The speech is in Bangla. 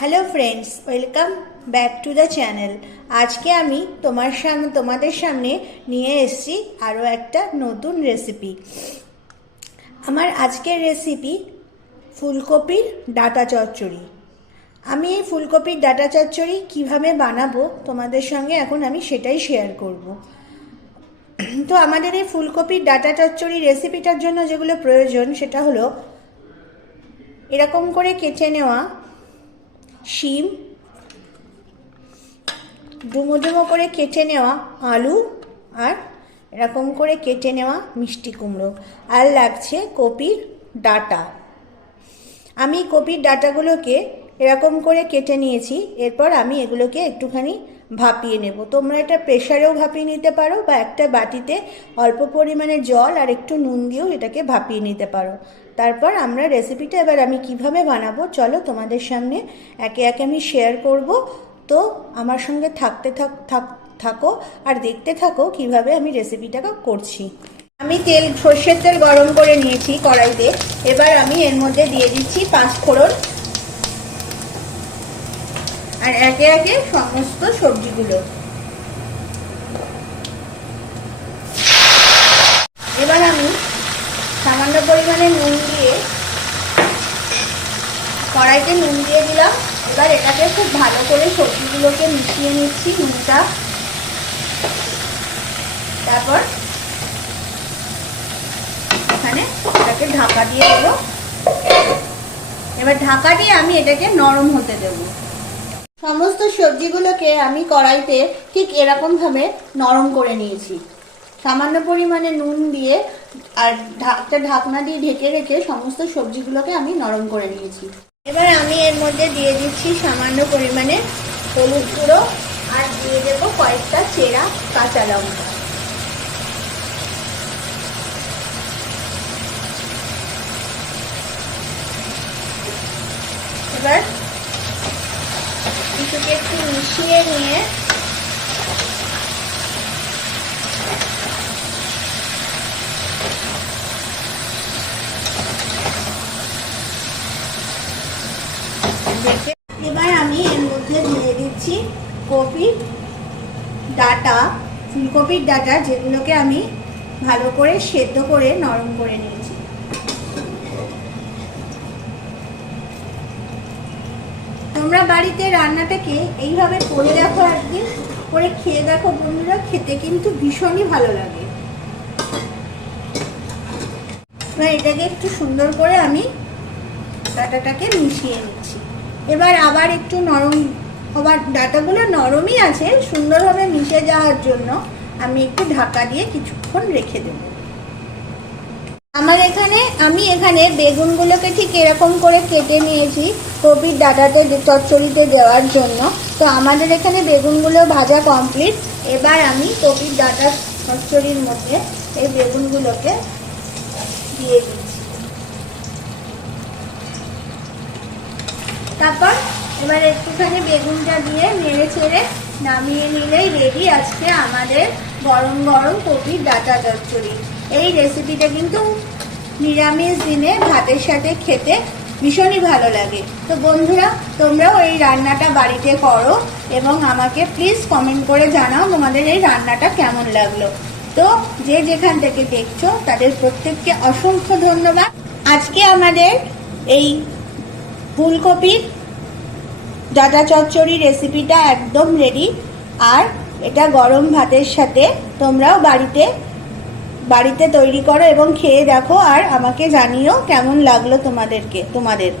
Hello friends welcome back to the channel আজকে আমি তোমার সামনে তোমাদের সামনে নিয়ে এসেছি আরও একটা নতুন রেসিপি আমার আজকের রেসিপি ফুলকপির ডাটা চচ্চড়ি। আমি এই ফুলকপির ডাটা চচ্চড়ি কীভাবে বানাবো তোমাদের সঙ্গে এখন আমি সেটাই শেয়ার করব। তো আমাদের এই ফুলকপির ডাটা চচ্চড়ি রেসিপিটার জন্য যেগুলো প্রয়োজন সেটা হলো, এরকম করে কেটে নেওয়া শিম, ডুমো ডুমো করে কেটে নেওয়া আলু আর এরকম করে কেটে নেওয়া মিষ্টি কুমড়ো। আর লাগছে কপির ডাটা। আমি কপির ডাটাগুলোকে এরকম করে কেটে নিয়েছি। এরপর আমি এগুলোকে একটুখানি ভাপিয়ে নেব। তোমরা এটা প্রেশারেও ভাপিয়ে নিতে পারো বা একটা বাটিতে অল্প পরিমাণে জল আর একটু নুন দিয়েও এটাকে ভাপিয়ে নিতে পারো। তারপর আমরা রেসিপিটা এবার আমি কীভাবে বানাবো চলো তোমাদের সামনে একে একে আমি শেয়ার করব। তো আমার সঙ্গে থাকতে থাক, থাক- আর দেখতে থাকো কীভাবে আমি রেসিপিটাকে করছি। আমি তেল, সর্ষের তেল গরম করে নিয়েছি কড়াইতে। এবার আমি এর মধ্যে দিয়ে দিচ্ছি পাঁচ ফোড়ন আর একে একে সমস্ত সবজিগুলো। এবার আমি সামান্য পরিমাণে নুন দিয়ে কড়াইতে নুন দিয়ে দিলাম। এবার এটাকে খুব ভালো করে সবজিগুলোকে মিশিয়ে নিচ্ছি নুনটা। তারপর এখানে এটাকে ঢাকা দিয়ে দেবো এবার ঢাকা দিয়ে আমি এটাকে নরম হতে দেবো। সমস্ত সবজিগুলোকে আমি কড়াইতে ঠিক এরকমভাবে নরম করে নিয়েছি। সামান্য পরিমাণে নুন দিয়ে আর ঢাকটা ঢাকনা দিয়ে ঢেকে রেখে সমস্ত সবজিগুলোকে আমি নরম করে নিয়েছি। এবার আমি এর মধ্যে দিয়ে দিচ্ছি সামান্য পরিমাণে হলুদ গুঁড়ো আর দিয়ে দেবো কয়েকটা চেরা কাঁচা লঙ্কা এবার একটু মিশিয়ে নিয়ে এবার আমি এর মধ্যে দিয়ে দিচ্ছি কপির ডাটা, ফুলকপির ডাটা যেগুলোকে আমি ভালো করে সেদ্ধ করে নরম করে নিয়েছি। তোমরা বাড়িতে রান্নাটাকে এইভাবে করে দেখো একদিন, করে খেয়ে দেখো বন্ধুরা, খেতে কিন্তু ভীষণই ভালো লাগে। এটাকে একটু সুন্দর করে আমি ডাটাটাকে মিশিয়ে নিচ্ছি। এবার আবার একটু নরম আবার ডাটাগুলো নরমই আছে, সুন্দরভাবে মিশে যাওয়ার জন্য আমি একটু ঢাকা দিয়ে কিছুক্ষণ রেখে দেবো। আমার এখানে, আমি এখানে বেগুনগুলোকে ঠিক এরকম করে কেটে নিয়েছি কপির ডাটাতে চচ্চড়িতে দেওয়ার জন্য। তো আমাদের এখানে বেগুনগুলো ভাজা কমপ্লিট এবার আমি কপির ডাটা চচ্চড়ির মধ্যে এই বেগুনগুলোকে দিয়ে দিচ্ছি। তারপর এবার একটুখানি বেগুনটা দিয়ে নেড়ে ছেড়ে নামিয়ে নিলেই রেডি আজকে আমাদের গরম গরম কপির ডাটা চচ্চড়ি। এই রেসিপিটা কিন্তু নিরামিষ দিনে ভাতের সাথে খেতে ভীষণই ভালো লাগে। তো বন্ধুরা, তোমরাও এই রান্নাটা বাড়িতে করো এবং আমাকে প্লিজ কমেন্ট করে জানাও তোমাদের এই রান্নাটা কেমন লাগল। তো যে যেখান থেকে দেখছ, তাদের প্রত্যেককে অসংখ্য ধন্যবাদ। আজকে আমাদের এই ফুলকপির ডাটা চচ্চড়ি রেসিপিটা একদম রেডি আর এটা গরম ভাতের সাথে তোমরাও বাড়িতে বাড়িতে তৈরি করো এবং খেয়ে দেখো আর আমাকে জানিও কেমন লাগল তোমাদেরকে তোমাদের।